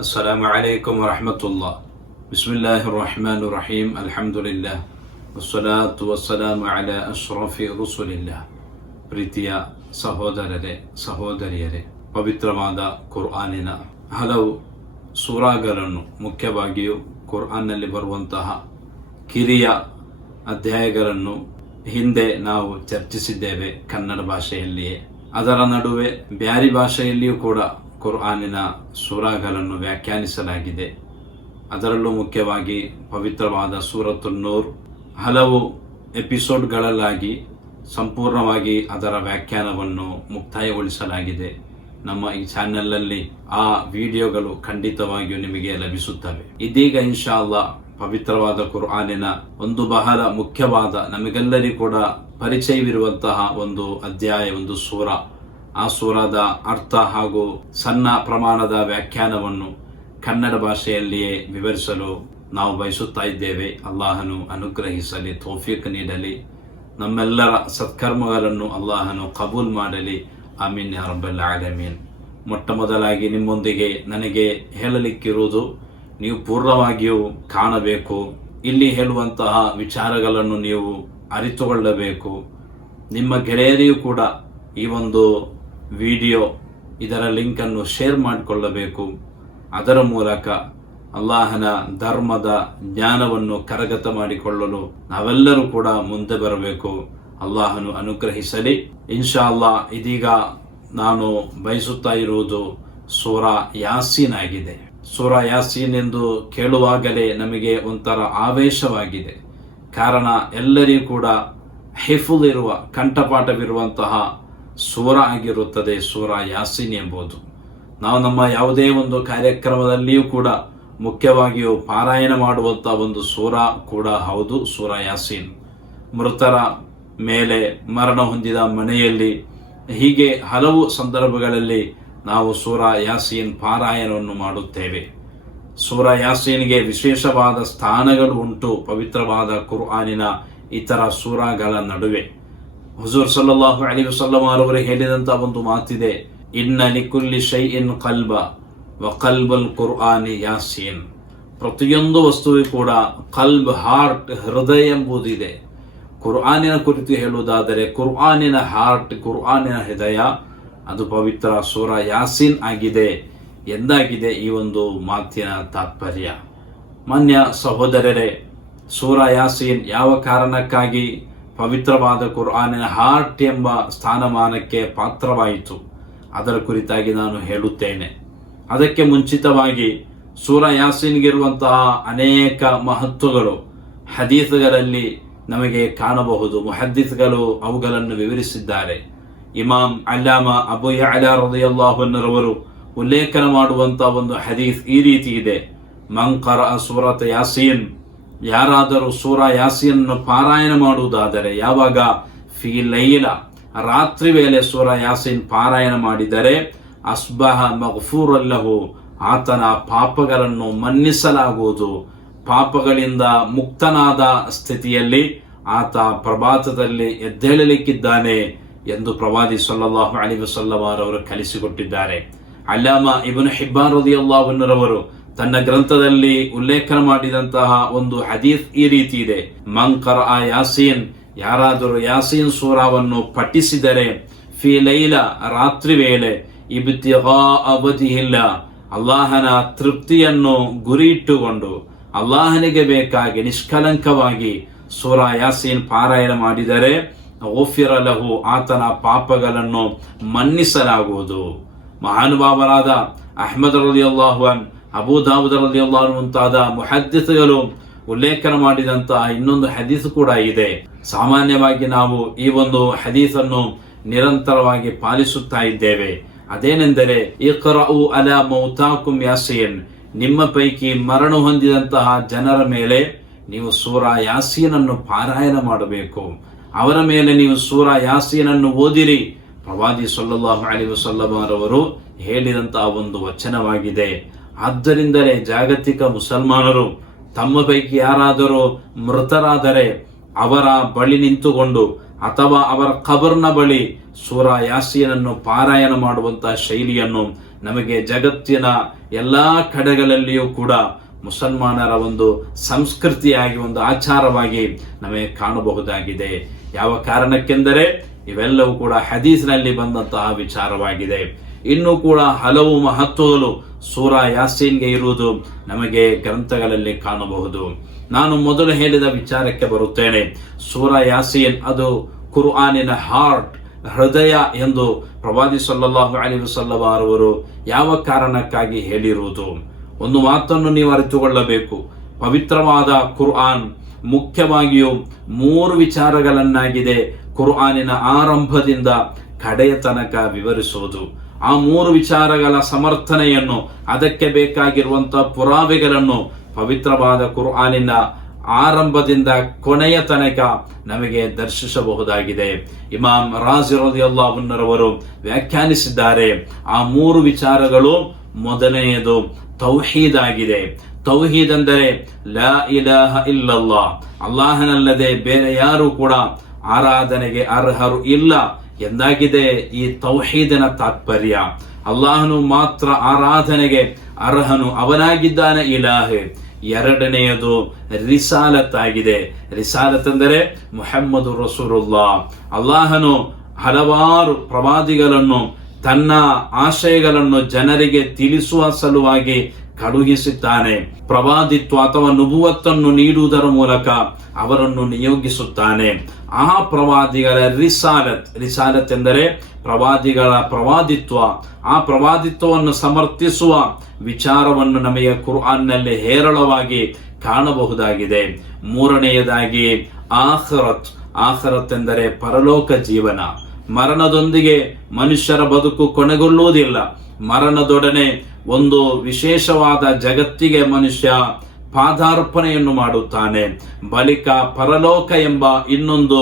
السلام عليكم ورحمة الله. بسم الله الرحمن الرحيم. الحمد لله والصلاة والسلام على أشرف رسول الله. ಪ್ರೀತಿಯ ಸಹೋದರರೇ ಸಹೋದರಿಯರೇ, ಪವಿತ್ರವಾದ ಕುರ್ಆನಿನ ಹಲವು ಸೂರಾಗಳನ್ನು, ಮುಖ್ಯವಾಗಿಯೂ ಕುರ್ಆನ್ನಲ್ಲಿ ಬರುವಂತಹ ಕಿರಿಯ ಅಧ್ಯಾಯಗಳನ್ನು ಹಿಂದೆ ನಾವು ಚರ್ಚಿಸಿದ್ದೇವೆ ಕನ್ನಡ ಭಾಷೆಯಲ್ಲಿಯೇ. ಅದರ ನಡುವೆ ಬ್ಯಾರಿ ಭಾಷೆಯಲ್ಲಿಯೂ ಕೂಡ ಕುರ್ಆನಿನ ಸೂರಾಗಳನ್ನು ವ್ಯಾಖ್ಯಾನಿಸಲಾಗಿದೆ. ಅದರಲ್ಲೂ ಮುಖ್ಯವಾಗಿ ಪವಿತ್ರವಾದ ಸೂರತುನ್ ನೂರ್ ಹಲವು ಎಪಿಸೋಡ್ಗಳಲ್ಲಾಗಿ ಸಂಪೂರ್ಣವಾಗಿ ಅದರ ವ್ಯಾಖ್ಯಾನವನ್ನು ಮುಕ್ತಾಯಗೊಳಿಸಲಾಗಿದೆ. ನಮ್ಮ ಈ ಚಾನೆಲ್ನಲ್ಲಿ ಆ ವಿಡಿಯೋಗಳು ಖಂಡಿತವಾಗಿಯೂ ನಿಮಗೆ ಲಭಿಸುತ್ತವೆ. ಇದೀಗ ಇನ್ಶಾ ಅಲ್ಲಾ ಪವಿತ್ರವಾದ ಕುರ್ಆನಿನ ಒಂದು ಬಹಳ ಮುಖ್ಯವಾದ, ನಮಗೆಲ್ಲರಿಗೂ ಕೂಡ ಪರಿಚಯವಿರುವಂತಹ ಒಂದು ಅಧ್ಯಾಯ, ಒಂದು ಸೂರ. ಆ ಸೂರದ ಅರ್ಥ ಹಾಗೂ ಸಣ್ಣ ಪ್ರಮಾಣದ ವ್ಯಾಖ್ಯಾನವನ್ನು ಕನ್ನಡ ಭಾಷೆಯಲ್ಲಿಯೇ ವಿವರಿಸಲು ನಾವು ಬಯಸುತ್ತಾ ಇದ್ದೇವೆ. ಅಲ್ಲಾಹನು ಅನುಗ್ರಹಿಸಲಿ, ತೌಫೀಕ್ ನೀಡಲಿ, ನಮ್ಮೆಲ್ಲರ ಸತ್ಕರ್ಮಗಳನ್ನು ಅಲ್ಲಾಹನು ಕಬೂಲ್ ಮಾಡಲಿ. ಆಮೀನ್ ಯಾ ರಬ್ಬಲ್ ಆಲಮೀನ್. ಮೊಟ್ಟ ಮೊದಲಾಗಿ ನಿಮ್ಮೊಂದಿಗೆ ನನಗೆ ಹೇಳಲಿಕ್ಕಿರುವುದು, ನೀವು ಪೂರ್ಣವಾಗಿಯೂ ಕಾಣಬೇಕು. ಇಲ್ಲಿ ಹೇಳುವಂತಹ ವಿಚಾರಗಳನ್ನು ನೀವು ಅರಿತುಕೊಳ್ಳಬೇಕು. ನಿಮ್ಮ ಗೆಳೆಯರಿಗೂ ಕೂಡ ಈ ಒಂದು ವಿಡಿಯೋ, ಇದರ ಲಿಂಕನ್ನು ಶೇರ್ ಮಾಡಿಕೊಳ್ಳಬೇಕು. ಅದರ ಮೂಲಕ ಅಲ್ಲಾಹನ ಧರ್ಮದ ಜ್ಞಾನವನ್ನು ಕರಗತ ಮಾಡಿಕೊಳ್ಳಲು ನಾವೆಲ್ಲರೂ ಕೂಡ ಮುಂದೆ ಬರಬೇಕು. ಅಲ್ಲಾಹನು ಅನುಗ್ರಹಿಸಲಿ. ಇನ್ಶಾ ಅಲ್ಲಾ ಇದೀಗ ನಾನು ಬಯಸುತ್ತಾ ಇರುವುದು ಸೂರಾ ಯಾಸೀನ್ ಆಗಿದೆ. ಸೂರಾ ಯಾಸೀನ್ ಎಂದು ಕೇಳುವಾಗಲೇ ನಮಗೆ ಒಂಥರ ಆವೇಶವಾಗಿದೆ. ಕಾರಣ ಎಲ್ಲರಿಗೂ ಕೂಡ ಹಿಫುಲ್ ಇರುವ, ಕಂಠಪಾಠವಿರುವಂತಹ ಸೂರ ಆಗಿರುತ್ತದೆ ಸೂರಾ ಯಾಸೀನ್ ಎಂಬುದು. ನಾವು ನಮ್ಮ ಯಾವುದೇ ಒಂದು ಕಾರ್ಯಕ್ರಮದಲ್ಲಿಯೂ ಕೂಡ ಮುಖ್ಯವಾಗಿಯೂ ಪಾರಾಯಣ ಮಾಡುವಂತಹ ಒಂದು ಸೂರ ಕೂಡ ಹೌದು ಸೂರಾ ಯಾಸೀನ್. ಮೃತರ ಮೇಲೆ, ಮರಣ ಹೊಂದಿದ ಮನೆಯಲ್ಲಿ, ಹೀಗೆ ಹಲವು ಸಂದರ್ಭಗಳಲ್ಲಿ ನಾವು ಸೂರಾ ಯಾಸೀನ್ ಪಾರಾಯಣವನ್ನು ಮಾಡುತ್ತೇವೆ. ಸೂರಾ ಯಾಸೀನ್ಗೆ ವಿಶೇಷವಾದ ಸ್ಥಾನಗಳು ಉಂಟು ಪವಿತ್ರವಾದ ಕುರ್ಆನಿನ ಇತರ ಸೂರಾಗಳ ನಡುವೆ. ಹುಜೂರ್ ಸಲ್ಲಲ್ಲಾಹು ಅಲೈಹಿ ವಸಲ್ಲಂ ಅವರವರು ಹೇಳಿದಂತಹ ಒಂದು ಮಾತಿದೆ, ಇನ್ನ ಲಿಕುಲ್ಲಿ ಶೈಇನ್ ಕಲ್ಬ ವ ಕಲ್ಬುಲ್ ಕುರ್ಆನಿ ಯಾಸೀನ್. ಪ್ರತಿಯೊಂದು ವಸ್ತುವಿಗೂ ಕೂಡ ಕಲ್ಬ್, ಹಾರ್ಟ್, ಹೃದಯ ಎಂಬುದಿದೆ. ಕುರ್ಆನಿನ ಕುರಿತು ಹೇಳುವುದಾದರೆ ಕುರ್ಆನಿನ ಹಾರ್ಟ್, ಕುರ್ಆನಿನ ಹೃದಯ ಅದು ಪವಿತ್ರ ಸೂರಾ ಯಾಸೀನ್ ಆಗಿದೆ ಎಂದಾಗಿದೆ ಈ ಒಂದು ಮಾತಿನ ತಾತ್ಪರ್ಯ. ಮಾನ್ಯ ಸಹೋದರರೇ, ಸೂರಾ ಯಾಸೀನ್ ಯಾವ ಕಾರಣಕ್ಕಾಗಿ ಪವಿತ್ರವಾದ ಕುರ್ಆನಿನ ಹಾರ್ಟ್ ಎಂಬ ಸ್ಥಾನಮಾನಕ್ಕೆ ಪಾತ್ರವಾಯಿತು ಅದರ ಕುರಿತಾಗಿ ನಾನು ಹೇಳುತ್ತೇನೆ. ಅದಕ್ಕೆ ಮುಂಚಿತವಾಗಿ ಸೂರಾ ಯಾಸೀನ್ಗಿರುವಂತಹ ಅನೇಕ ಮಹತ್ವಗಳು ಹದೀಸ್ಗಳಲ್ಲಿ ನಮಗೆ ಕಾಣಬಹುದು. ಮುಹದ್ದಿಸ್ಗಳು ಅವುಗಳನ್ನು ವಿವರಿಸಿದ್ದಾರೆ. ಇಮಾಮ್ ಅಲ್ಲಾಮ ಅಬು ಯಅಲಾ ರದಿಯಲ್ಲಾಹು ಅನ್ಹು ಉಲ್ಲೇಖನ ಮಾಡುವಂತಹ ಒಂದು ಹದೀಸ್ ಈ ರೀತಿ ಇದೆ, ಮನ್ क़ರಅ ಸೂರತ ಯಾಸೀನ್, ಯಾರಾದರೂ ಸೂರಾ ಯಾಸೀನ್ ಪಾರಾಯಣ ಮಾಡುವುದಾದರೆ, ಯಾವಾಗ ಫೀ ಲೈಲ, ರಾತ್ರಿ ವೇಳೆ ಸೂರಾ ಯಾಸೀನ್ ಪಾರಾಯಣ ಮಾಡಿದರೆ, ಅಸ್ಬಹ ಮಗ್ಫೂರನ್ ಲಹು, ಆತನ ಪಾಪಗಳನ್ನು ಮನ್ನಿಸಲಾಗುವುದು. ಪಾಪಗಳಿಂದ ಮುಕ್ತನಾದ ಸ್ಥಿತಿಯಲ್ಲಿ ಆತ ಪ್ರಭಾತದಲ್ಲಿ ಎದ್ದೇಳಲಿಕ್ಕಿದ್ದಾನೆ ಎಂದು ಪ್ರವಾದಿ ಸಲ್ಲಲ್ಲಾಹು ಅಲೈಹಿ ವಸಲ್ಲಂ ಅವರು ಕಲಿಸಿಕೊಟ್ಟಿದ್ದಾರೆ. ಅಲ್ಲಾಮ ಇಬ್ನ್ ಹಿಬ್ಬಾನ್ ರದಿಯಲ್ಲಾಹು ಅನ್ಹು ತನ್ನ ಗ್ರಂಥದಲ್ಲಿ ಉಲ್ಲೇಖನ ಮಾಡಿದಂತಹ ಒಂದು ಹದೀಸ್ ಈ ರೀತಿ ಇದೆ, ಮನ್ क़ರಅ ಯಾಸೀನ್, ಯಾರಾದರೂ ಯಾಸೀನ್ ಸೂರಾವನ್ನು ಪಠಿಸಿದರೆ, ಫೀ ಲೈಲ, ರಾತ್ರಿ ವೇಳೆ, ಇಬ್ತಿಗಾಅ ವಜ್ಹಿಲ್ಲಾ, ಅಲ್ಲಾಹನ ತೃಪ್ತಿಯನ್ನು ಗುರಿ ಇಟ್ಟುಕೊಂಡು ಅಲ್ಲಾಹನಿಗೆ ಬೇಕಾಗಿ ನಿಷ್ಕಲಂಕವಾಗಿ ಸೂರಾ ಯಾಸೀನ್ ಪಾರಾಯಣ ಮಾಡಿದರೆ, ಗುಫಿರ ಲಹು, ಆತನ ಪಾಪಗಳನ್ನು ಮನ್ನಿಸಲಾಗುವುದು. ಮಹಾನುಭಾವರಾದ ಅಹ್ಮದ್ ರಲಿಯಲ್ಲಾಹು ಅನ್ಹು, ಅಬೂ ದಾವೂದ್ ರಲಿಯಲ್ಲಾಹು ಅನ್ಹು ಮುಂತಾದ ಮುಹದ್ದಿಸ್ಗಳು ಉಲ್ಲೇಖನ ಮಾಡಿದಂತಹ ಇನ್ನೊಂದು ಹದೀಸ್ ಕೂಡ ಇದೆ. ಸಾಮಾನ್ಯವಾಗಿ ನಾವು ಈ ಒಂದು ಹದೀಸನ್ನು ನಿರಂತರವಾಗಿ ಪಾಲಿಸುತ್ತಾ ಇದ್ದೇವೆ. ಅದೇನೆಂದರೆ, ಇಕ್ರഉ ಅಲಾ ಮೌತಾಕುಂ ಯಾಸೀನ್, ನಿಮ್ಮ ಪೈಕಿ ಮರಣ ಹೊಂದಿದಂತಹ ಜನರ ಮೇಲೆ ನೀವು ಸೂರಾ ಯಾಸೀನನ್ನು ಪಾರಾಯಣ ಮಾಡಬೇಕು, ಅವರ ಮೇಲೆ ನೀವು ಸೂರಾ ಯಾಸೀನನ್ನು ಓದಿರಿ. ಪ್ರವಾದಿ ಸಲ್ಲಲ್ಲಾಹು ಅಲೈಹಿ ವಸಲ್ಲಂ ಅವರು ಹೇಳಿದಂತಹ ಒಂದು ವಚನವಾಗಿದೆ. ಆದ್ದರಿಂದಲೇ ಜಾಗತಿಕ ಮುಸಲ್ಮಾನರು ತಮ್ಮ ಪೈಕಿ ಯಾರಾದರೂ ಮೃತರಾದರೆ ಅವರ ಬಳಿ ನಿಂತುಕೊಂಡು ಅಥವಾ ಅವರ ಖಬರ್ನ ಬಳಿ ಸೂರಾ ಯಾಸೀನನ್ನು ಪಾರಾಯಣ ಮಾಡುವಂತಹ ಶೈಲಿಯನ್ನು ನಮಗೆ ಜಗತ್ತಿನ ಎಲ್ಲ ಕಡೆಗಳಲ್ಲಿಯೂ ಕೂಡ ಮುಸಲ್ಮಾನರ ಒಂದು ಸಂಸ್ಕೃತಿಯಾಗಿ, ಒಂದು ಆಚಾರವಾಗಿ ನಮಗೆ ಕಾಣಬಹುದಾಗಿದೆ. ಯಾವ ಕಾರಣಕ್ಕೆಂದರೆ ಇವೆಲ್ಲವೂ ಕೂಡ ಹದೀಸ್ನಲ್ಲಿ ಬಂದಂತಹ ವಿಚಾರವಾಗಿದೆ. ಇನ್ನೂ ಕೂಡ ಹಲವು ಮಹತ್ವಗಳು ಸೂರಾ ಯಾಸೀನ್ಗೆ ಇರುವುದು ನಮಗೆ ಗ್ರಂಥಗಳಲ್ಲಿ ಕಾಣಬಹುದು. ನಾನು ಮೊದಲು ಹೇಳಿದ ವಿಚಾರಕ್ಕೆ ಬರುತ್ತೇನೆ. ಸೂರಾ ಯಾಸೀನ್ ಅದು ಕುರ್ಆನಿನ ಹಾರ್ಟ್, ಹೃದಯ ಎಂದು ಪ್ರವಾದಿ ಸಲ್ಲಲ್ಲಾಹು ಅಲೈಹಿ ವಸಲ್ಲಂ ಅವರು ಯಾವ ಕಾರಣಕ್ಕಾಗಿ ಹೇಳಿರುವುದು? ಒಂದು ಮಾತನ್ನು ನೀವು ಅರಿತುಕೊಳ್ಳಬೇಕು. ಪವಿತ್ರವಾದ ಕುರ್ಆನ್ ಮುಖ್ಯವಾಗಿಯೂ 3 ವಿಚಾರಗಳನ್ನಾಗಿದೆ ಕುರ್ಆನಿನ ಆರಂಭದಿಂದ ಕಡೆಯ ತನಕ ವಿವರಿಸುವುದು. ಆ 3 ವಿಚಾರಗಳ ಸಮರ್ಥನೆಯನ್ನು, ಅದಕ್ಕೆ ಬೇಕಾಗಿರುವಂತಹ ಪುರಾವೆಗಳನ್ನು ಪವಿತ್ರವಾದ ಕುರ್ಆನಿನ ಆರಂಭದಿಂದ ಕೊನೆಯ ತನಕ ನಮಗೆ ದರ್ಶಿಸಬಹುದಾಗಿದೆ. ಇಮಾಮ್ ರಾಜಿ ರಲಿಯಲ್ಲಾಹು ಅನ್ಹು ವ್ಯಾಖ್ಯಾನಿಸಿದ್ದಾರೆ. ಆ 3 ವಿಚಾರಗಳು, ಮೊದಲನೆಯದು ತೌಹೀದ್ ಆಗಿದೆ. ತೌಹೀದ್ ಅಂದರೆ ಲಾ ಇಲಾಹ ಇಲ್ಲಲ್ಲಾಹ್, ಅಲ್ಲಾಹನಲ್ಲದೆ ಬೇರೆ ಯಾರು ಕೂಡ ಆರಾಧನೆಗೆ ಅರ್ಹರು ಇಲ್ಲ ಎಂದಾಗಿದೆ ಈ ತೌಹೀದಿನ ತಾತ್ಪರ್ಯ. ಅಲ್ಲಾಹನು ಮಾತ್ರ ಆರಾಧನೆಗೆ ಅರ್ಹನು, ಅವನಾಗಿದ್ದಾನೆ ಇಲಾಹೆ. ಎರಡನೆಯದು ರಿಸಾಲತ್ ಆಗಿದೆ. ರಿಸಾಲತ್ ಅಂದರೆ ಮುಹಮ್ಮದು ರಸೂಲುಲ್ಲಾಹ್. ಅಲ್ಲಾಹನು ಹಲವಾರು ಪ್ರವಾದಿಗಳನ್ನು ತನ್ನ ಆಶಯಗಳನ್ನು ಜನರಿಗೆ ತಿಳಿಸುವ ಸಲುವಾಗಿ ಕಳುಹಿಸುತ್ತಾನೆ. ಪ್ರವಾದಿತ್ವ ಅಥವಾ ನುಬುವತ್ತನ್ನು ನೀಡುವುದರ ಮೂಲಕ ಅವರನ್ನು ನಿಯೋಗಿಸುತ್ತಾನೆ. ಆ ಪ್ರವಾದಿಗಳ ರಿಸಾಲತ್ ಎಂದರೆ ಪ್ರವಾದಿಗಳ ಪ್ರವಾದಿತ್ವ. ಆ ಪ್ರವಾದಿತ್ವವನ್ನು ಸಮರ್ಥಿಸುವ ವಿಚಾರವನ್ನು ನಮಗೆ ಕುರ್ಆನ್ನಲ್ಲಿ ಹೇರಳವಾಗಿ ಕಾಣಬಹುದಾಗಿದೆ. ಮೂರನೆಯದಾಗಿ ಆಖರತ್ ಎಂದರೆ ಪರಲೋಕ ಜೀವನ. ಮರಣದೊಂದಿಗೆ ಮನುಷ್ಯರ ಬದುಕು ಕೊನೆಗೊಳ್ಳುವುದಿಲ್ಲ. ಮರಣದೊಡನೆ ಒಂದು ವಿಶೇಷವಾದ ಜಗತ್ತಿಗೆ ಮನುಷ್ಯ ಪಾದಾರ್ಪಣೆಯನ್ನು ಮಾಡುತ್ತಾನೆ. ಬಳಿಕ ಪರಲೋಕ ಎಂಬ ಇನ್ನೊಂದು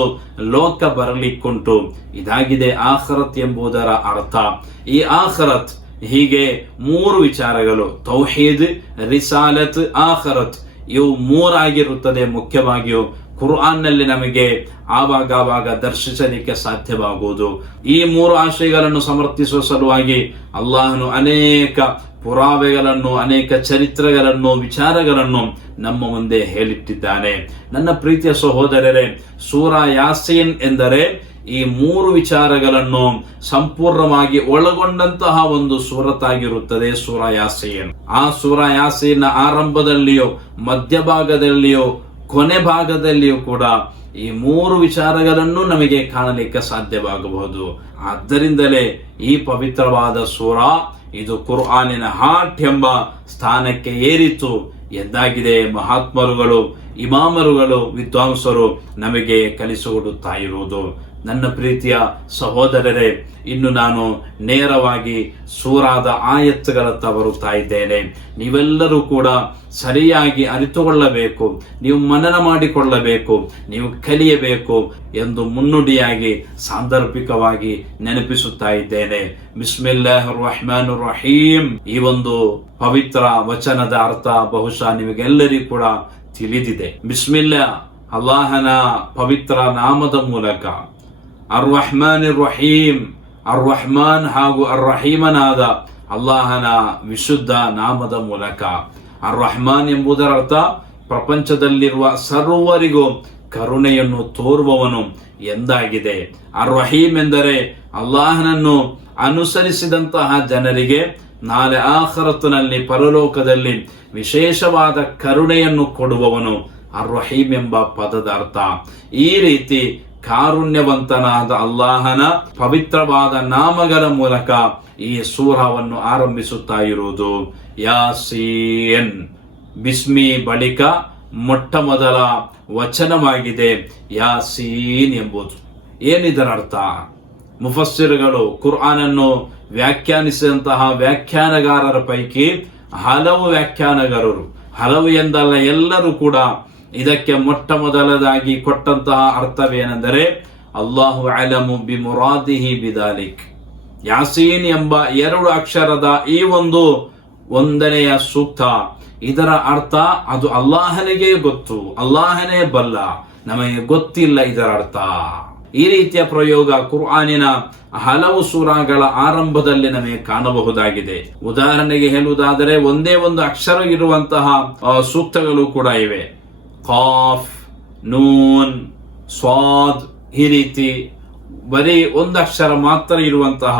ಲೋಕ ಬರಲಿಕ್ಕುಂಟು. ಇದಾಗಿದೆ ಆಖರತ್ ಎಂಬುದರ ಅರ್ಥ. ಈ ಆಖರತ್ ಹೀಗೆ 3 ವಿಚಾರಗಳು, ತೌಹೀದ್, ರಿಸಾಲತ್, ಆಖರತ್, ಇವು 3 ಆಗಿರುತ್ತದೆ. ಮುಖ್ಯವಾಗಿಯೂ ಕುರ್ಆನ್ನಲ್ಲಿ ನಮಗೆ ಆವಾಗ ದರ್ಶಿಸಲಿಕ್ಕೆ ಸಾಧ್ಯವಾಗುವುದು. ಈ 3 ಆಶಯಗಳನ್ನು ಸಮರ್ಥಿಸುವ ಸಲುವಾಗಿ ಅಲ್ಲಾಹನು ಅನೇಕ ಪುರಾವೆಗಳನ್ನು, ಅನೇಕ ಚರಿತ್ರೆಗಳನ್ನು, ವಿಚಾರಗಳನ್ನು ನಮ್ಮ ಮುಂದೆ ಹೇಳಿಟ್ಟಿದ್ದಾನೆ. ನನ್ನ ಪ್ರೀತಿಯ ಸಹೋದರರೇ, ಸೂರಾ ಯಾಸೀನ್ ಎಂದರೆ ಈ 3 ವಿಚಾರಗಳನ್ನು ಸಂಪೂರ್ಣವಾಗಿ ಒಳಗೊಂಡಂತಹ ಒಂದು ಸೂರತ್ತಾಗಿರುತ್ತದೆ ಸೂರಾ ಯಾಸೀನ್. ಆ ಸೂರಾ ಯಾಸೀನ್ ಆರಂಭದಲ್ಲಿಯೋ, ಮಧ್ಯಭಾಗದಲ್ಲಿಯೋ, ಕೊನೆ ಭಾಗದಲ್ಲಿಯೂ ಕೂಡ ಈ 3 ವಿಚಾರಗಳನ್ನು ನಮಗೆ ಕಾಣಲಿಕ್ಕೆ ಸಾಧ್ಯವಾಗಬಹುದು. ಆದ್ದರಿಂದಲೇ ಈ ಪವಿತ್ರವಾದ ಸೂರಾ ಇದು ಕುರ್ಆನಿನ ಹಾರ್ಟ್ ಎಂಬ ಸ್ಥಾನಕ್ಕೆ ಏರಿತು ಎಂದಾಗಿದೆ ಮಹಾತ್ಮರುಗಳು, ಇಮಾಮರುಗಳು, ವಿದ್ವಾಂಸರು ನಮಗೆ ಕಲಿಸಿಕೊಡುತ್ತಾ ಇರುವುದು. ನನ್ನ ಪ್ರೀತಿಯ ಸಹೋದರರೇ, ಇನ್ನು ನಾನು ನೇರವಾಗಿ ಸೂರಾದ ಆಯತ್ತುಗಳತ್ತ ಬರುತ್ತಾ ಇದ್ದೇನೆ. ನೀವೆಲ್ಲರೂ ಕೂಡ ಸರಿಯಾಗಿ ಅರಿತುಕೊಳ್ಳಬೇಕು, ನೀವು ಮನನ ಮಾಡಿಕೊಳ್ಳಬೇಕು, ನೀವು ಕಲಿಯಬೇಕು ಎಂದು ಮುನ್ನುಡಿಯಾಗಿ ಸಾಂದರ್ಭಿಕವಾಗಿ ನೆನಪಿಸುತ್ತಾ ಇದ್ದೇನೆ. ಬಿಸ್ಮಿಲ್ಲಾಹಿರ್ ರಹ್ಮಾನಿರ್ ರಹೀಮ್. ಈ ಒಂದು ಪವಿತ್ರ ವಚನದ ಅರ್ಥ ಬಹುಶಃ ನಿಮಗೆಲ್ಲರಿಗೂ ಕೂಡ ತಿಳಿದಿದೆ. ಬಿಸ್ಮಿಲ್ಲಾ, ಅಲ್ಲಾಹನ ಪವಿತ್ರ ನಾಮದ ಮೂಲಕ. ಅರ್ ರಹ್ಮಾನಿರ್ ರಹೀಮ್, ಅರ್ ರಹ್ಮಾನ್ ಹಾಗೂ ಅರ್ ರಹೀಮನಾದ ಅಲ್ಲಾಹನ ವಿಶುದ್ಧ ನಾಮದ ಮೂಲಕ. ಅರ್ ರಹ್ಮಾನ್ ಎಂಬುದರ ಅರ್ಥ ಪ್ರಪಂಚದಲ್ಲಿರುವ ಸರ್ವರಿಗೂ ಕರುಣೆಯನ್ನು ತೋರುವವನು ಎಂದಾಗಿದೆ. ಅರ್ ರಹೀಮ್ ಎಂದರೆ ಅಲ್ಲಾಹನನ್ನು ಅನುಸರಿಸಿದಂತಹ ಜನರಿಗೆ ನಾಳೆ ಆಖರತ್ನಲ್ಲಿ, ಪರಲೋಕದಲ್ಲಿ ವಿಶೇಷವಾದ ಕರುಣೆಯನ್ನು ಕೊಡುವವನು ಅರ್ ರಹೀಮ್ ಎಂಬ ಪದದ ಅರ್ಥ. ಈ ರೀತಿ ಕಾರುಣ್ಯವಂತನಾದ ಅಲ್ಲಾಹನ ಪವಿತ್ರವಾದ ನಾಮಗಳ ಮೂಲಕ ಈ ಸೂರಾವನ್ನು ಆರಂಭಿಸುತ್ತಾ ಇರುವುದು. ಯಾಸೀನ್, ಬಿಸ್ಮಿ ಬಳಿಕ ಮೊಟ್ಟ ಮೊದಲ ವಚನವಾಗಿದೆ ಯಾಸೀನ್ ಎಂಬುದು. ಏನಿದರ ಅರ್ಥ? ಮುಫಸ್ಸಿರುಗಳು, ಕುರ್ಆನನ್ನು ವ್ಯಾಖ್ಯಾನಿಸಿದಂತಹ ವ್ಯಾಖ್ಯಾನಗಾರರ ಪೈಕಿ ಹಲವು ವ್ಯಾಖ್ಯಾನಗಾರರು, ಹಲವು ಎಂದಲ್ಲ ಎಲ್ಲರೂ ಕೂಡ ಇದಕ್ಕೆ ಮೊಟ್ಟ ಮೊದಲದಾಗಿ ಕೊಟ್ಟಂತಹ ಅರ್ಥವೇನೆಂದರೆ ಅಲ್ಲಾಹು ಅಲಮು ಬಿ ಮುರಾದಿಹಿ ಬಿದಾಲಿಕ್. ಯಾಸೀನ್ ಎಂಬ 2 ಅಕ್ಷರದ ಈ ಒಂದು 1ನೆಯ ಸೂಕ್ತ, ಇದರ ಅರ್ಥ ಅದು ಅಲ್ಲಾಹನಿಗೆ ಗೊತ್ತು, ಅಲ್ಲಾಹನೇ ಬಲ್ಲ, ನಮಗೆ ಗೊತ್ತಿಲ್ಲ ಇದರ ಅರ್ಥ. ಈ ರೀತಿಯ ಪ್ರಯೋಗ ಕುರ್ಆನಿನ ಹಲವು ಸೂರಾಗಳ ಆರಂಭದಲ್ಲಿ ನಮಗೆ ಕಾಣಬಹುದಾಗಿದೆ. ಉದಾಹರಣೆಗೆ ಹೇಳುವುದಾದರೆ ಒಂದೇ ಒಂದು ಅಕ್ಷರ ಇರುವಂತಹ ಸೂಕ್ತಗಳು ಕೂಡ ಇವೆ. ಖಾಫ್, ನೂನ್, ಸ್ವಾದ್, ಈ ರೀತಿ ಬರೀ ಒಂದು ಅಕ್ಷರ ಮಾತ್ರ ಇರುವಂತಹ,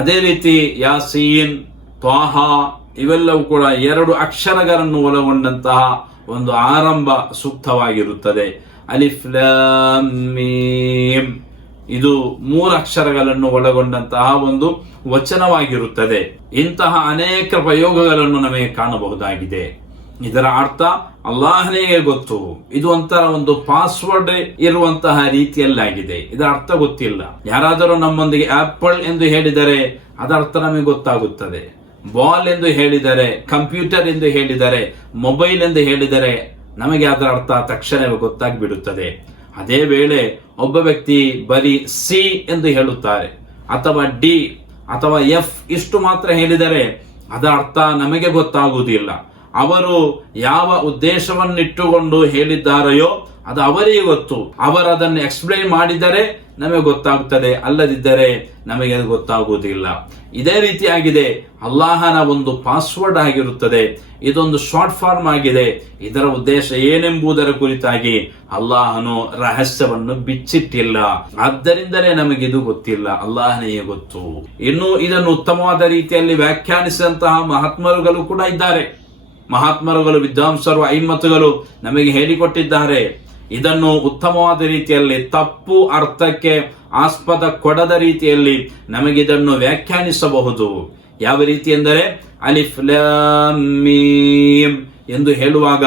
ಅದೇ ರೀತಿ ಯಾಸೀನ್, ತ್ವಾಹ ಇವೆಲ್ಲವೂ ಕೂಡ 2 ಅಕ್ಷರಗಳನ್ನು ಒಳಗೊಂಡಂತಹ ಒಂದು ಆರಂಭ ಸೂಕ್ತವಾಗಿರುತ್ತದೆ. ಅಲಿಫ್ ಲಾಮ್ ಮೀಮ್ ಇದು 3 ಅಕ್ಷರಗಳನ್ನು ಒಳಗೊಂಡಂತಹ ಒಂದು ವಚನವಾಗಿರುತ್ತದೆ. ಇಂತಹ ಅನೇಕ ಪ್ರಯೋಗಗಳನ್ನು ನಮಗೆ ಕಾಣಬಹುದಾಗಿದೆ. ಇದರ ಅರ್ಥ ಅಲ್ಲಾಹನಿಗೆ ಗೊತ್ತು. ಇದು ಒಂಥರ ಒಂದು ಪಾಸ್ವರ್ಡ್ ಇರುವಂತಹ ರೀತಿಯಲ್ಲಾಗಿದೆ. ಇದರ ಅರ್ಥ ಗೊತ್ತಿಲ್ಲ. ಯಾರಾದರೂ ನಮ್ಮೊಂದಿಗೆ ಆಪಲ್ ಎಂದು ಹೇಳಿದರೆ ಅದರ ಅರ್ಥ ನಮಗೆ ಗೊತ್ತಾಗುತ್ತದೆ. ಬಾಲ್ ಎಂದು ಹೇಳಿದರೆ, ಕಂಪ್ಯೂಟರ್ ಎಂದು ಹೇಳಿದರೆ, ಮೊಬೈಲ್ ಎಂದು ಹೇಳಿದರೆ ನಮಗೆ ಅದರ ಅರ್ಥ ತಕ್ಷಣವೇ ಗೊತ್ತಾಗ್ಬಿಡುತ್ತದೆ. ಅದೇ ವೇಳೆ ಒಬ್ಬ ವ್ಯಕ್ತಿ ಬರೀ ಸಿ ಎಂದು ಹೇಳುತ್ತಾರೆ ಅಥವಾ ಡಿ ಅಥವಾ ಎಫ್ ಇಷ್ಟು ಮಾತ್ರ ಹೇಳಿದರೆ ಅದರ ಅರ್ಥ ನಮಗೆ ಗೊತ್ತಾಗುವುದಿಲ್ಲ. ಅವರು ಯಾವ ಉದ್ದೇಶವನ್ನಿಟ್ಟುಕೊಂಡು ಹೇಳಿದ್ದಾರೆಯೋ ಅದು ಅವರಿಗೆ ಗೊತ್ತು. ಅವರು ಅದನ್ನು ಎಕ್ಸ್ಪ್ಲೈನ್ ಮಾಡಿದರೆ ನಮಗೆ ಗೊತ್ತಾಗುತ್ತದೆ, ಅಲ್ಲದಿದ್ದರೆ ನಮಗೆ ಅದು ಗೊತ್ತಾಗುವುದಿಲ್ಲ. ಇದೇ ರೀತಿಯಾಗಿದೆ ಅಲ್ಲಾಹನ ಒಂದು ಪಾಸ್ವರ್ಡ್ ಆಗಿರುತ್ತದೆ. ಇದೊಂದು ಶಾರ್ಟ್ ಫಾರ್ಮ್ ಆಗಿದೆ. ಇದರ ಉದ್ದೇಶ ಏನೆಂಬುದರ ಕುರಿತಾಗಿ ಅಲ್ಲಾಹನು ರಹಸ್ಯವನ್ನು ಬಿಚ್ಚಿಟ್ಟಿಲ್ಲ. ಆದ್ದರಿಂದಲೇ ನಮಗಿದು ಗೊತ್ತಿಲ್ಲ, ಅಲ್ಲಾಹನಿಗೆ ಗೊತ್ತು. ಇನ್ನು ಇದನ್ನು ಉತ್ತಮವಾದ ರೀತಿಯಲ್ಲಿ ವ್ಯಾಖ್ಯಾನಿಸಿದಂತಹ ಮಹಾತ್ಮರುಗಳು ಕೂಡ ಇದ್ದಾರೆ. ಮಹಾತ್ಮರುಗಳು, ವಿದ್ವಾಂಸರು, ಐಮ್ಮತ್ತುಗಳು ನಮಗೆ ಹೇಳಿಕೊಟ್ಟಿದ್ದಾರೆ. ಇದನ್ನು ಉತ್ತಮವಾದ ರೀತಿಯಲ್ಲಿ ತಪ್ಪು ಅರ್ಥಕ್ಕೆ ಆಸ್ಪದ ಕೊಡದ ರೀತಿಯಲ್ಲಿ ನಮಗಿದನ್ನು ವ್ಯಾಖ್ಯಾನಿಸಬಹುದು. ಯಾವ ರೀತಿ ಎಂದರೆ ಅಲಿಫ್ ಲಾಮ್ ಮೀಮ್ ಎಂದು ಹೇಳುವಾಗ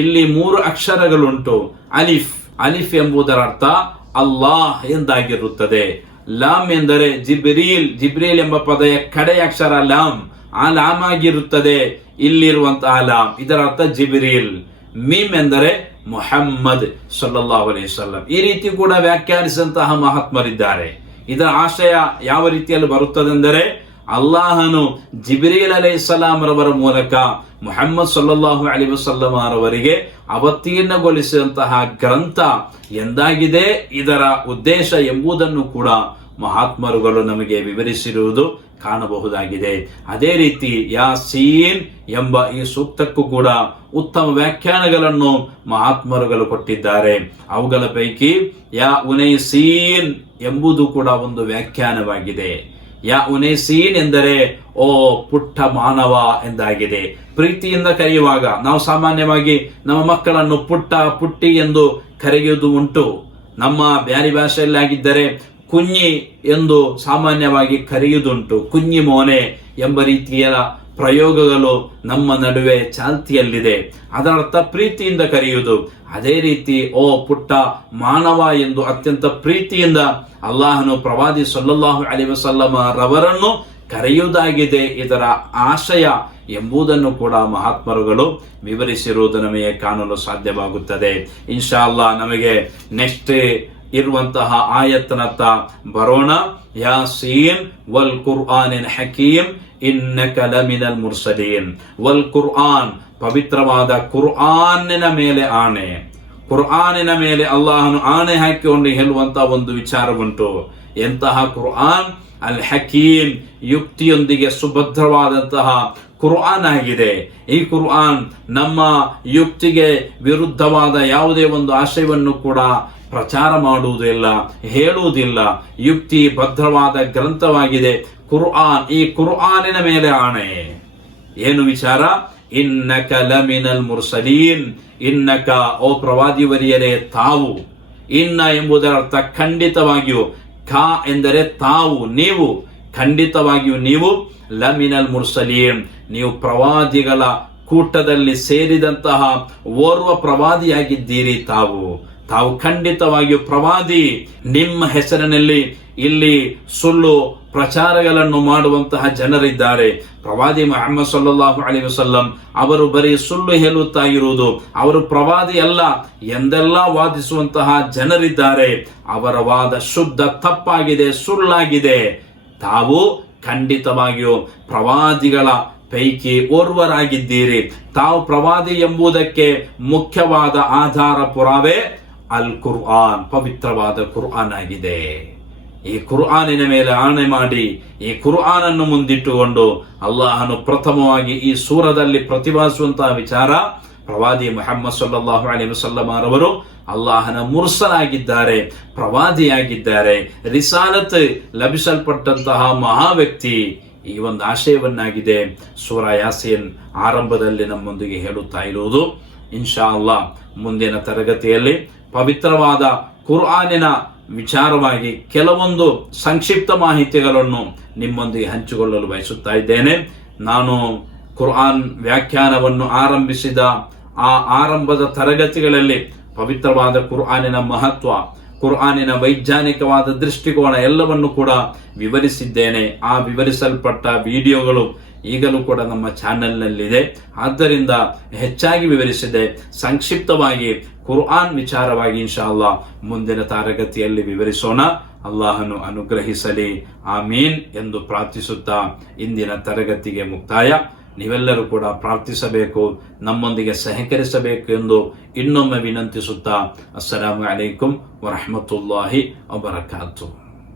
ಇಲ್ಲಿ 3 ಅಕ್ಷರಗಳುಂಟು. ಅಲಿಫ್, ಅಲಿಫ್ ಎಂಬುದರ ಅರ್ಥ ಅಲ್ಲಾಹ್ ಎಂದಾಗಿರುತ್ತದೆ. ಲಾಮ್ ಎಂದರೆ ಜಿಬ್ರೀಲ್, ಜಿಬ್ರೀಲ್ ಎಂಬ ಪದಯ ಕಡೆಯ ಅಕ್ಷರ ಲಾಮ್, ಆ ಲಾಮ್ ಆಗಿರುತ್ತದೆ. ಇಲ್ಲಿರುವಂತಹ ಲಾಮ್ ಇದರ ಅರ್ಥ ಜಿಬ್ರೀಲ್. ಮೀಮ್ ಎಂದರೆ ಮುಹಮ್ಮದ್ ಸಲ್ಲಲ್ಲಾಹು ಅಲೈಹಿ ವಸಲ್ಲಂ. ಈ ರೀತಿ ಕೂಡ ವ್ಯಾಖ್ಯಾನಿಸಿದಂತಹ ಮಹಾತ್ಮರಿದ್ದಾರೆ. ಇದರ ಆಶಯ ಯಾವ ರೀತಿಯಲ್ಲಿ ಬರುತ್ತದೆಂದರೆ ಅಲ್ಲಾಹನು ಜಿಬ್ರೀಲ್ ಅಲೈಹಿಸ್ಸಲಾಂ ರವರ ಮೂಲಕ ಮುಹಮ್ಮದ್ ಸಲ್ಲಲ್ಲಾಹು ಅಲೈಹಿ ವಸಲ್ಲಂ ರವರಿಗೆ ಅವತೀರ್ಣಗೊಳಿಸಿದಂತಹ ಗ್ರಂಥ ಎಂದಾಗಿದೆ, ಇದರ ಉದ್ದೇಶ ಎಂಬುದನ್ನು ಕೂಡ ಮಹಾತ್ಮರುಗಳು ನಮಗೆ ವಿವರಿಸಿರುವುದು ಕಾಣಬಹುದಾಗಿದೆ. ಅದೇ ರೀತಿ ಯಾಸೀನ್ ಎಂಬ ಈ ಸೂಕ್ತಕ್ಕೂ ಕೂಡ ಉತ್ತಮ ವ್ಯಾಖ್ಯಾನಗಳನ್ನು ಮಹಾತ್ಮರುಗಳು ಕೊಟ್ಟಿದ್ದಾರೆ. ಅವುಗಳ ಪೈಕಿ ಯಾ ಉನೈಸೀನ್ ಎಂಬುದು ಕೂಡ ಒಂದು ವ್ಯಾಖ್ಯಾನವಾಗಿದೆ. ಯಾ ಉನೈಸೀನ್ ಎಂದರೆ ಓ ಪುಟ್ಟ ಮಾನವ ಎಂದಾಗಿದೆ. ಪ್ರೀತಿಯಿಂದ ಕರೆಯುವಾಗ ನಾವು ಸಾಮಾನ್ಯವಾಗಿ ನಮ್ಮ ಮಕ್ಕಳನ್ನು ಪುಟ್ಟ, ಪುಟ್ಟಿ ಎಂದು ಕರೆಯುವುದು ಉಂಟು. ನಮ್ಮ ಬ್ಯಾರಿ ಭಾಷೆಯಲ್ಲಾಗಿದ್ದರೆ ಕುഞ്ഞി ಎಂದು ಸಾಮಾನ್ಯವಾಗಿ ಕರೆಯುವುದುಂಟು. ಕುഞ്ഞി ಮೋನೆ ಎಂಬ ರೀತಿಯ ಪ್ರಯೋಗಗಳು ನಮ್ಮ ನಡುವೆ ಚಾಲ್ತಿಯಲ್ಲಿದೆ. ಅದರ ಅರ್ಥ ಪ್ರೀತಿಯಿಂದ ಕರೆಯುವುದು. ಅದೇ ರೀತಿ ಓ ಪುಟ್ಟ ಮಾನವ ಎಂದು ಅತ್ಯಂತ ಪ್ರೀತಿಯಿಂದ ಅಲ್ಲಾಹನು ಪ್ರವಾದಿ ಸಲ್ಲಲ್ಲಾಹು ಅಲೈಹಿ ವಸಲ್ಲಮ ರವರನ್ನು ಕರೆಯುವುದಾಗಿದೆ ಇದರ ಆಶಯ ಎಂಬುದನ್ನು ಕೂಡ ಮಹಾತ್ಮರುಗಳು ವಿವರಿಸಿರುವುದು ನಮಗೆ ಕಾಣಲು ಸಾಧ್ಯವಾಗುತ್ತದೆ. ಇನ್ಶಾ ಅಲ್ಲಾಹ್ ನಮಗೆ ನೆಕ್ಸ್ಟ್ ಇರುವಂತಹ ಆಯತ್ತನತ್ತ ಬರೋಣ. ಯಾಸೀನ್ ವಲ್ ಕುರ್ಆನಿನ್ ಹಕೀಮ್ ಇನ್ನಕ ಲಮಿನಲ್ ಮುರ್ಸಲೀನ್. ವಲ್ ಕುರ್ಆನ್, ಪವಿತ್ರವಾದ ಕುರ್ಆನಿನ ಮೇಲೆ ಆಣೆ. ಕುರ್ಆನಿನ ಮೇಲೆ ಅಲ್ಲಾಹನು ಆಣೆ ಹಾಕಿಕೊಂಡು ಹೇಳುವಂತಹ ಒಂದು ವಿಚಾರ ಉಂಟು. ಎಂತಹ ಕುರ್ಆನ್? ಅಲ್ ಹಕೀಮ್, ಯುಕ್ತಿಯೊಂದಿಗೆ ಸುಭದ್ರವಾದಂತಹ ಕುರ್ಆನ್ ಆಗಿದೆ. ಈ ಕುರ್ಆನ್ ನಮ್ಮ ಯುಕ್ತಿಗೆ ವಿರುದ್ಧವಾದ ಯಾವುದೇ ಒಂದು ಆಶಯವನ್ನು ಕೂಡ ಪ್ರಚಾರ ಮಾಡುವುದಿಲ್ಲ, ಹೇಳುವುದಿಲ್ಲ. ಯುಕ್ತಿ ಭದ್ರವಾದ ಗ್ರಂಥವಾಗಿದೆ ಕುರ್ಆನ್. ಈ ಕುರ್ಆನಿನ ಮೇಲೆ ಆಣೆ. ಏನು ವಿಚಾರ? ಇನ್ನಕ ಲಮಿನಲ್ ಮುರ್ಸಲೀನ್. ಇನ್ನಕ, ಓ ಪ್ರವಾದಿವರಿಯರೇ ತಾವು. ಇನ್ನ ಎಂಬುದರ ಅರ್ಥ ಖಂಡಿತವಾಗಿಯೂ. ಖಾ ಎಂದರೆ ತಾವು, ನೀವು. ಖಂಡಿತವಾಗಿಯೂ ನೀವು ಲಮಿನಲ್ ಮುರ್ಸಲೀನ್, ನೀವು ಪ್ರವಾದಿಗಳ ಕೂಟದಲ್ಲಿ ಸೇರಿದಂತಹ ಓರ್ವ ಪ್ರವಾದಿಯಾಗಿದ್ದೀರಿ. ತಾವು ಖಂಡಿತವಾಗಿಯೂ ಪ್ರವಾದಿ. ನಿಮ್ಮ ಹೆಸರಿನಲ್ಲಿ ಇಲ್ಲಿ ಸುಳ್ಳು ಪ್ರಚಾರಗಳನ್ನು ಮಾಡುವಂತಹ ಜನರಿದ್ದಾರೆ. ಪ್ರವಾದಿ ಮುಹಮ್ಮದ್ ಸಲ್ಲಲ್ಲಾಹು ಅಲೈಹಿ ವಸಲ್ಲಂ ಅವರು ಬರೀ ಸುಳ್ಳು ಹೇಳುತ್ತಾ ಇರುವುದು, ಅವರು ಪ್ರವಾದಿ ಅಲ್ಲ ಎಂದೆಲ್ಲ ವಾದಿಸುವಂತಹ ಜನರಿದ್ದಾರೆ. ಅವರ ವಾದ ಶುದ್ಧ ತಪ್ಪಾಗಿದೆ, ಸುಳ್ಳಾಗಿದೆ. ತಾವು ಖಂಡಿತವಾಗಿಯೂ ಪ್ರವಾದಿಗಳ ಪೈಕಿ ಓರ್ವರಾಗಿದ್ದೀರಿ. ತಾವು ಪ್ರವಾದಿ ಎಂಬುದಕ್ಕೆ ಮುಖ್ಯವಾದ ಆಧಾರ ಪುರಾವೆ ಅಲ್ ಕುರ್ಆನ್, ಪವಿತ್ರವಾದ ಕುರ್ಆನ್ ಆಗಿದೆ. ಈ ಕುರ್ಆನಿನ ಮೇಲೆ ಆಣೆ ಮಾಡಿ ಈ ಕುರ್ಆನ್ ಅನ್ನು ಮುಂದಿಟ್ಟುಕೊಂಡು ಅಲ್ಲಾಹನು ಪ್ರಥಮವಾಗಿ ಈ ಸೂರದಲ್ಲಿ ಪ್ರತಿಪಾದಿಸುವಂತಹ ವಿಚಾರ, ಪ್ರವಾದಿ ಮುಹಮ್ಮದ್ ಸಲ್ಲಲ್ಲಾಹು ಅಲೈಹಿ ವಸಲ್ಲಂ ರವರು ಅಲ್ಲಾಹನ ಮುರ್ಸಲಾಗಿದ್ದಾರೆ, ಪ್ರವಾದಿಯಾಗಿದ್ದಾರೆ, ರಿಸಾಲತ್ ಲಭಿಸಲ್ಪಟ್ಟಂತಹ ಮಹಾ ವ್ಯಕ್ತಿ. ಈ ಒಂದು ಆಶಯವನ್ನಾಗಿದೆ ಸೂರಾ ಯಾಸೀನ್ ಆರಂಭದಲ್ಲಿ ನಮ್ಮೊಂದಿಗೆ ಹೇಳುತ್ತಾ ಇರುವುದು. ಇನ್ಶಾ ಅಲ್ಲಾಹ್ ಮುಂದಿನ ತರಗತಿಯಲ್ಲಿ ಪವಿತ್ರವಾದ ಕುರ್ಆನಿನ ವಿಚಾರವಾಗಿ ಕೆಲವೊಂದು ಸಂಕ್ಷಿಪ್ತ ಮಾಹಿತಿಗಳನ್ನು ನಿಮ್ಮೊಂದಿಗೆ ಹಂಚಿಕೊಳ್ಳಲು ಬಯಸುತ್ತಾ ಇದ್ದೇನೆ. ನಾನು ಕುರ್ಆನ್ ವ್ಯಾಖ್ಯಾನವನ್ನು ಆರಂಭಿಸಿದ ಆ ಆರಂಭದ ತರಗತಿಗಳಲ್ಲಿ ಪವಿತ್ರವಾದ ಕುರ್ಆನಿನ ಮಹತ್ವ, ಕುರ್ಆನಿನ ವೈಜ್ಞಾನಿಕವಾದ ದೃಷ್ಟಿಕೋನ ಎಲ್ಲವನ್ನು ಕೂಡ ವಿವರಿಸಿದ್ದೇನೆ. ಆ ವಿವರಿಸಲ್ಪಟ್ಟ ವಿಡಿಯೋಗಳು ಈಗಲೂ ಕೂಡ ನಮ್ಮ ಚಾನೆಲ್ನಲ್ಲಿದೆ. ಆದ್ದರಿಂದ ಹೆಚ್ಚಾಗಿ ವಿವರಿಸಿದೆ. ಸಂಕ್ಷಿಪ್ತವಾಗಿ ಕುರ್ಆನ್ ವಿಚಾರವಾಗಿ ಇನ್ಶಾ ಅಲ್ಲಾಹ್ ಮುಂದಿನ ತರಗತಿಯಲ್ಲಿ ವಿವರಿಸೋಣ. ಅಲ್ಲಾಹನು ಅನುಗ್ರಹಿಸಲಿ, ಆಮೀನ್ ಎಂದು ಪ್ರಾರ್ಥಿಸುತ್ತಾ ಇಂದಿನ ತರಗತಿಗೆ ಮುಕ್ತಾಯ. ನೀವೆಲ್ಲರೂ ಕೂಡ ಪ್ರಾರ್ಥಿಸಬೇಕು, ನಮ್ಮೊಂದಿಗೆ ಸಹಕರಿಸಬೇಕು ಎಂದು ಇನ್ನೊಮ್ಮೆ ವಿನಂತಿಸುತ್ತಾ, ಅಸ್ಸಲಾಮು ಅಲೈಕುಂ ವರಹಮತುಲ್ಲಾಹಿ ವಬರಕಾತು.